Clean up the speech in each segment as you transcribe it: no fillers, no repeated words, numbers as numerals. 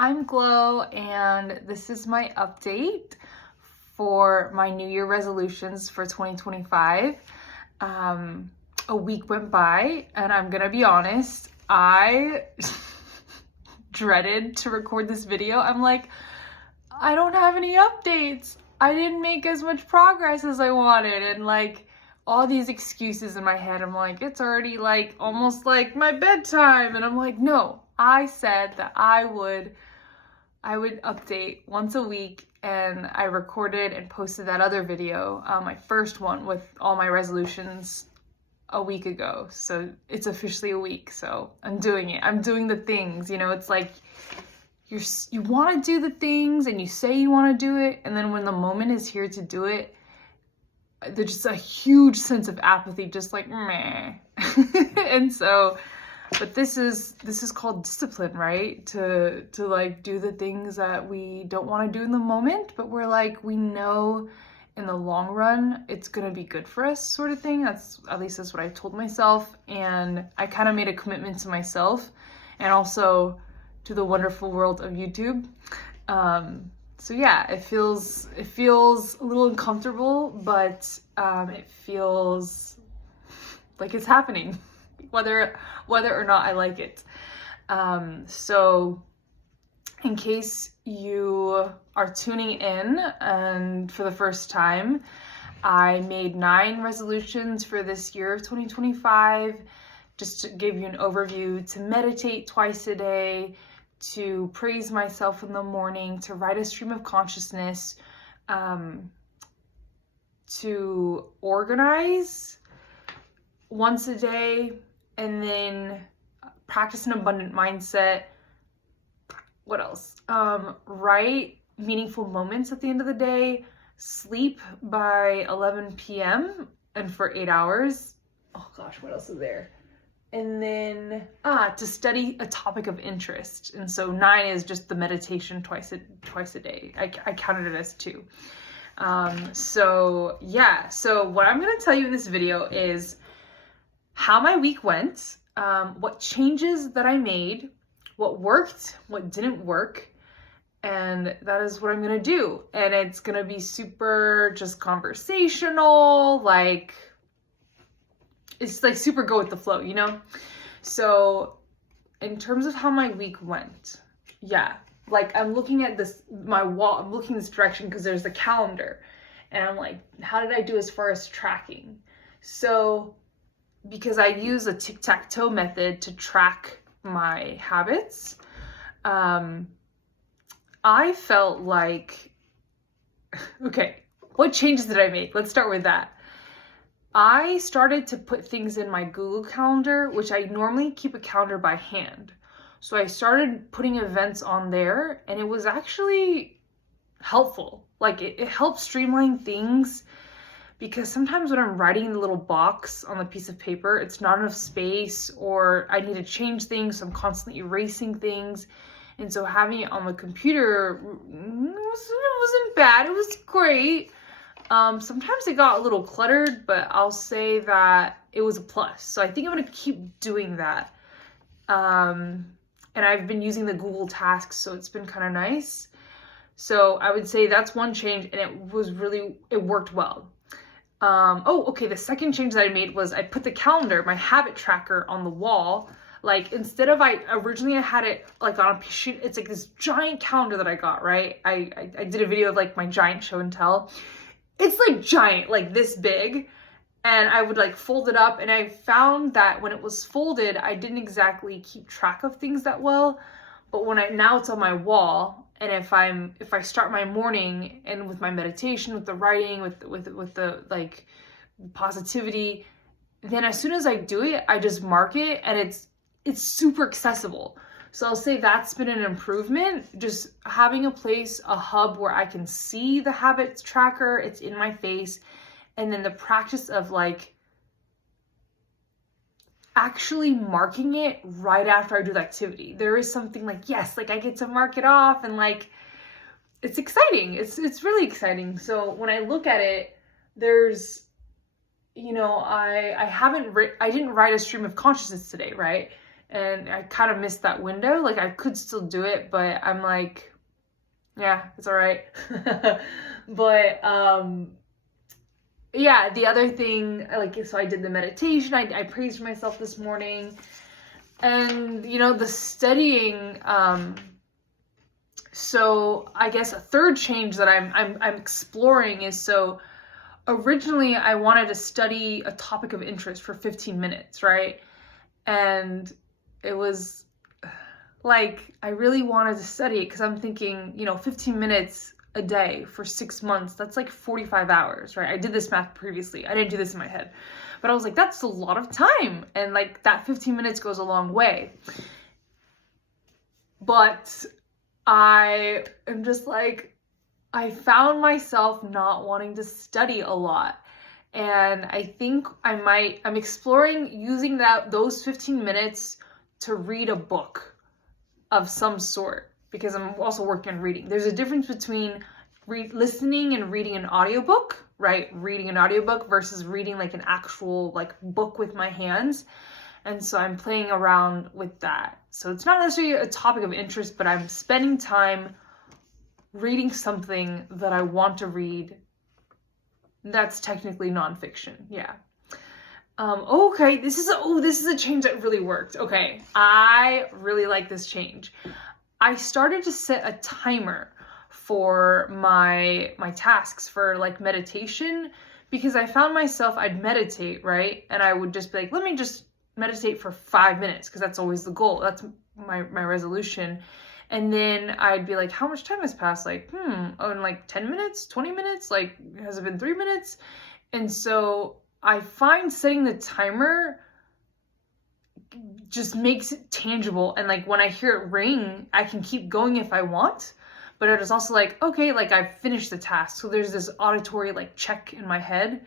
I'm Glow, and this is my update for my New Year resolutions for 2025. A week went by, and I'm gonna be honest, I dreaded to record this video. I'm like, I don't have any updates. I didn't make as much progress as I wanted, and all these excuses in my head. I'm like, it's already almost like my bedtime, and I'm like, no. I said that I would update once a week, and I recorded and posted that other video, my first one with all my resolutions, a week ago. So it's officially a week. So I'm doing it. I'm doing the things, it's like you want to do the things and you say you want to do it, and then when the moment is here to do it, there's just a huge sense of apathy, just like meh. And so, but this is called discipline, right? To do the things that we don't want to do in the moment, but we know in the long run it's gonna be good for us, sort of thing. That's what I told myself, and I kind of made a commitment to myself and also to the wonderful world of YouTube. So yeah, it feels a little uncomfortable, but it feels like it's happening, whether or not I like it. So in case you are tuning in and for the first time, I made 9 resolutions for this year of 2025, just to give you an overview: to meditate twice a day, to praise myself in the morning, to write a stream of consciousness, to organize once a day, and then practice an abundant mindset. What else? Write meaningful moments at the end of the day, sleep by 11 p.m. and for 8 hours. Oh gosh, what else is there? And then, to study a topic of interest. And so 9 is just the meditation twice a day. I counted it as 2. So yeah, so what I'm gonna tell you in this video is how my week went, what changes that I made, what worked, what didn't work, and that is what I'm gonna do. And it's gonna be super just conversational, it's super go with the flow, So in terms of how my week went, yeah, I'm looking at my wall, I'm looking this direction because there's the calendar, and I'm like, how did I do as far as tracking? So because I use a tic-tac-toe method to track my habits, I felt like, okay, what changes did I make? Let's start with that. I started to put things in my Google Calendar, which I normally keep a calendar by hand. So I started putting events on there, and it was actually helpful. It helped streamline things, because sometimes when I'm writing the little box on the piece of paper, it's not enough space, or I need to change things, so I'm constantly erasing things. And so having it on the computer wasn't bad, it was great. Sometimes it got a little cluttered, but I'll say that it was a plus. So I think I'm gonna keep doing that. And I've been using the Google Tasks, so it's been kind of nice. So I would say that's one change, and it worked well. The second change that I made was I put the calendar, my habit tracker, on the wall. Instead of, originally I had it on a sheet. It's this giant calendar that I got, right? I did a video of my giant show and tell. It's giant, this big, and I would fold it up, and I found that when it was folded, I didn't exactly keep track of things that well. But now it's on my wall, and if I start my morning and with my meditation, with the writing, with the positivity, then as soon as I do it, I just mark it, and it's super accessible. So I'll say that's been an improvement, just having a hub where I can see the habits tracker, it's in my face, and then the practice of actually marking it right after I do the activity. There is something yes, I get to mark it off, and it's exciting. It's really exciting. So when I look at it, there's, I didn't write a stream of consciousness today, right? and I kind of missed that window. Like I could still do it, but I'm like, yeah, it's all right. But yeah, the other thing, like, so I did the meditation. I praised myself this morning, and the studying. So I guess a third change that I'm exploring is, so originally I wanted to study a topic of interest for 15 minutes, right? And it was like, I really wanted to study it because I'm thinking, 15 minutes a day for 6 months, that's like 45 hours, right? I did this math previously. I didn't do this in my head, but I was like, that's a lot of time. And like that 15 minutes goes a long way. But I am just like, I found myself not wanting to study a lot. And I think I'm exploring using those 15 minutes to read a book of some sort, because I'm also working on reading. There's a difference between listening and reading an audiobook, right? Reading an audiobook versus reading like an actual like book with my hands. And so I'm playing around with that. So it's not necessarily a topic of interest, but I'm spending time reading something that I want to read. That's technically nonfiction. Yeah. Okay, this is a change that really worked. Okay, I really like this change. I started to set a timer for my tasks for like meditation, because I found myself, I'd meditate, right? And I would just be like, let me just meditate for 5 minutes, because that's always the goal. That's my resolution. And then I'd be like, how much time has passed? Like, oh, in like 10 minutes, 20 minutes? Like, has it been 3 minutes? And so I find setting the timer just makes it tangible. And like when I hear it ring, I can keep going if I want. But it is also like, okay, like I've finished the task. So there's this auditory like check in my head.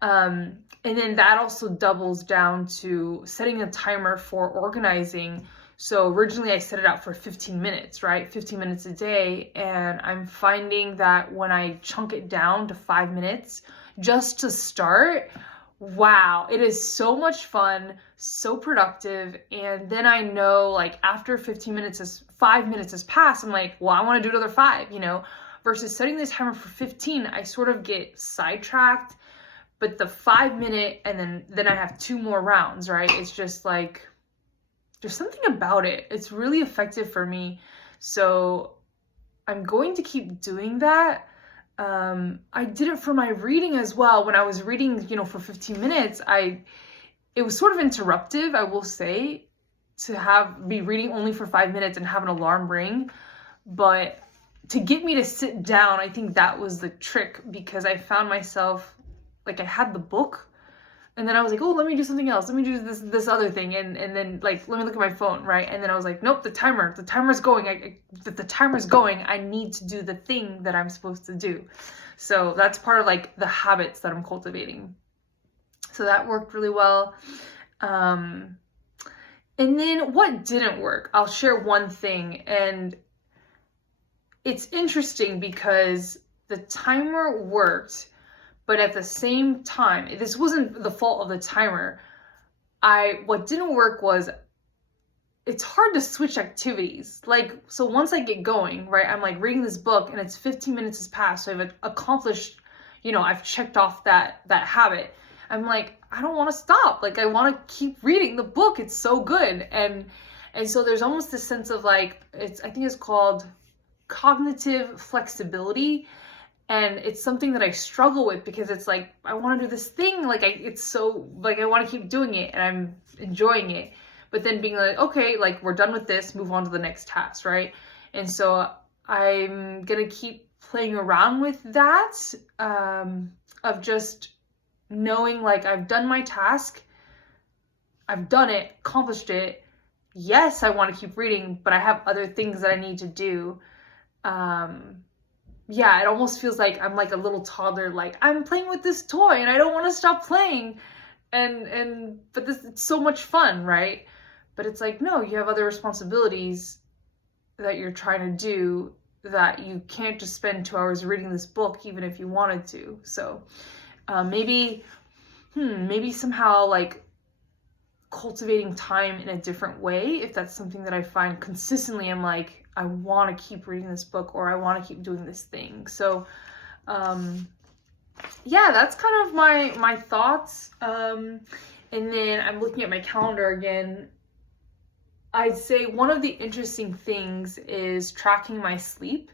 And then that also doubles down to setting a timer for organizing. So originally I set it out for 15 minutes, right? 15 minutes a day. And I'm finding that when I chunk it down to 5 minutes just to start, wow, it is so much fun, so productive. And then I know like after 5 minutes has passed, I'm like, well, I want to do another 5, versus setting this timer for 15, I sort of get sidetracked. But the 5 minute, and then I have 2 more rounds, right? It's just like, there's something about it. It's really effective for me. So I'm going to keep doing that. I did it for my reading as well. When I was reading, for 15 minutes, it was sort of interruptive, I will say, to be reading only for 5 minutes and have an alarm ring. But to get me to sit down, I think that was the trick, because I found myself, like, I had the book, and then I was like, oh, let me do something else. Let me do this other thing. And then like, let me look at my phone, right? And then I was like, nope, the timer's going. The timer's going. I need to do the thing that I'm supposed to do. So that's part of like the habits that I'm cultivating. So that worked really well. And then what didn't work? I'll share one thing. And it's interesting because the timer worked, but at the same time, this wasn't the fault of the timer. What didn't work was, it's hard to switch activities. Like, so once I get going, right, I'm like reading this book and it's 15 minutes has passed. So I've accomplished, I've checked off that habit. I'm like, I don't want to stop. Like, I want to keep reading the book. It's so good. And so there's almost this sense of like, I think it's called cognitive flexibility. And it's something that I struggle with, because it's like, I want to do this thing. Like, it's so, like, I want to keep doing it and I'm enjoying it. But then being like, okay, like, we're done with this, move on to the next task, right? And so I'm going to keep playing around with that, of just knowing, like, I've done my task. I've done it, accomplished it. Yes, I want to keep reading, but I have other things that I need to do. Yeah, it almost feels like I'm like a little toddler, like, I'm playing with this toy and I don't want to stop playing. But it's so much fun, right? But it's like, no, you have other responsibilities that you're trying to do, that you can't just spend 2 hours reading this book, even if you wanted to. So maybe somehow like cultivating time in a different way, if that's something that I find consistently, I'm like, I want to keep reading this book, or I want to keep doing this thing. So yeah, that's kind of my thoughts. And then I'm looking at my calendar again. I'd say one of the interesting things is tracking my sleep.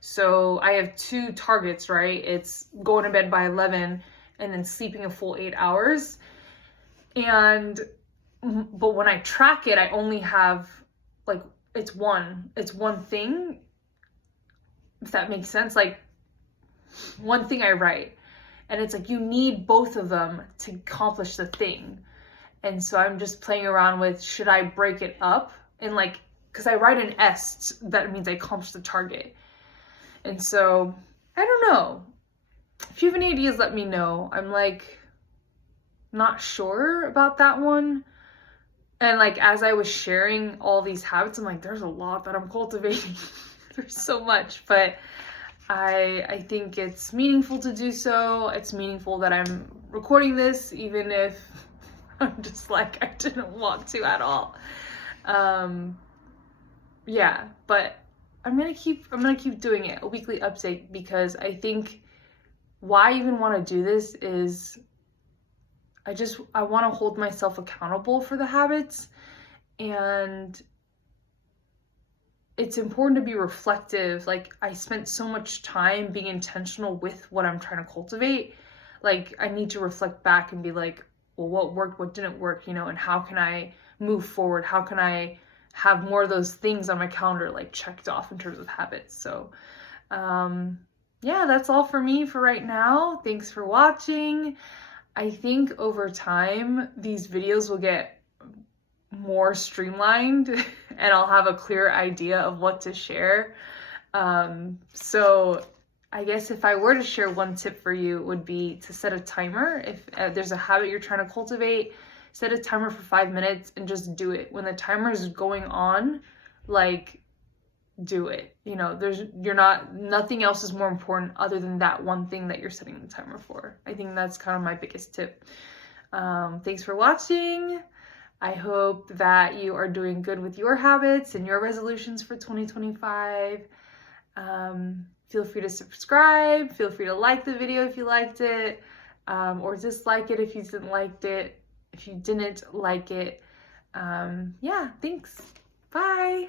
So I have 2 targets, right? It's going to bed by 11 and then sleeping a full 8 hours. But when I track it, I only have like, it's one thing, if that makes sense. Like, one thing I write, and it's like, you need both of them to accomplish the thing. And so I'm just playing around with, should I break it up? And like, because I write an S, that means I accomplished the target. And so, I don't know. If you have any ideas, let me know. I'm like, not sure about that one. And like, as I was sharing all these habits, I'm like, there's a lot that I'm cultivating. There's so much, but I think it's meaningful to do so. It's meaningful that I'm recording this, even if I'm just like, I didn't want to at all. Yeah, but I'm gonna keep doing it, a weekly update, because I think why I even want to do this is I want to hold myself accountable for the habits, and it's important to be reflective. Like, I spent so much time being intentional with what I'm trying to cultivate. Like, I need to reflect back and be like, well, what worked, what didn't work, you know, and how can I move forward? How can I have more of those things on my calendar, like, checked off in terms of habits? So, yeah, that's all for me for right now. Thanks for watching. I think over time, these videos will get more streamlined and I'll have a clear idea of what to share. So I guess if I were to share one tip for you, it would be to set a timer. If there's a habit you're trying to cultivate, set a timer for 5 minutes and just do it. When the timer is going on, like, do it. You know, nothing else is more important other than that one thing that you're setting the timer for. I think that's kind of my biggest tip. Thanks for watching. I hope that you are doing good with your habits and your resolutions for 2025. Feel free to subscribe. Feel free to like the video if you liked it, or dislike it if you didn't like it. Yeah, thanks. Bye.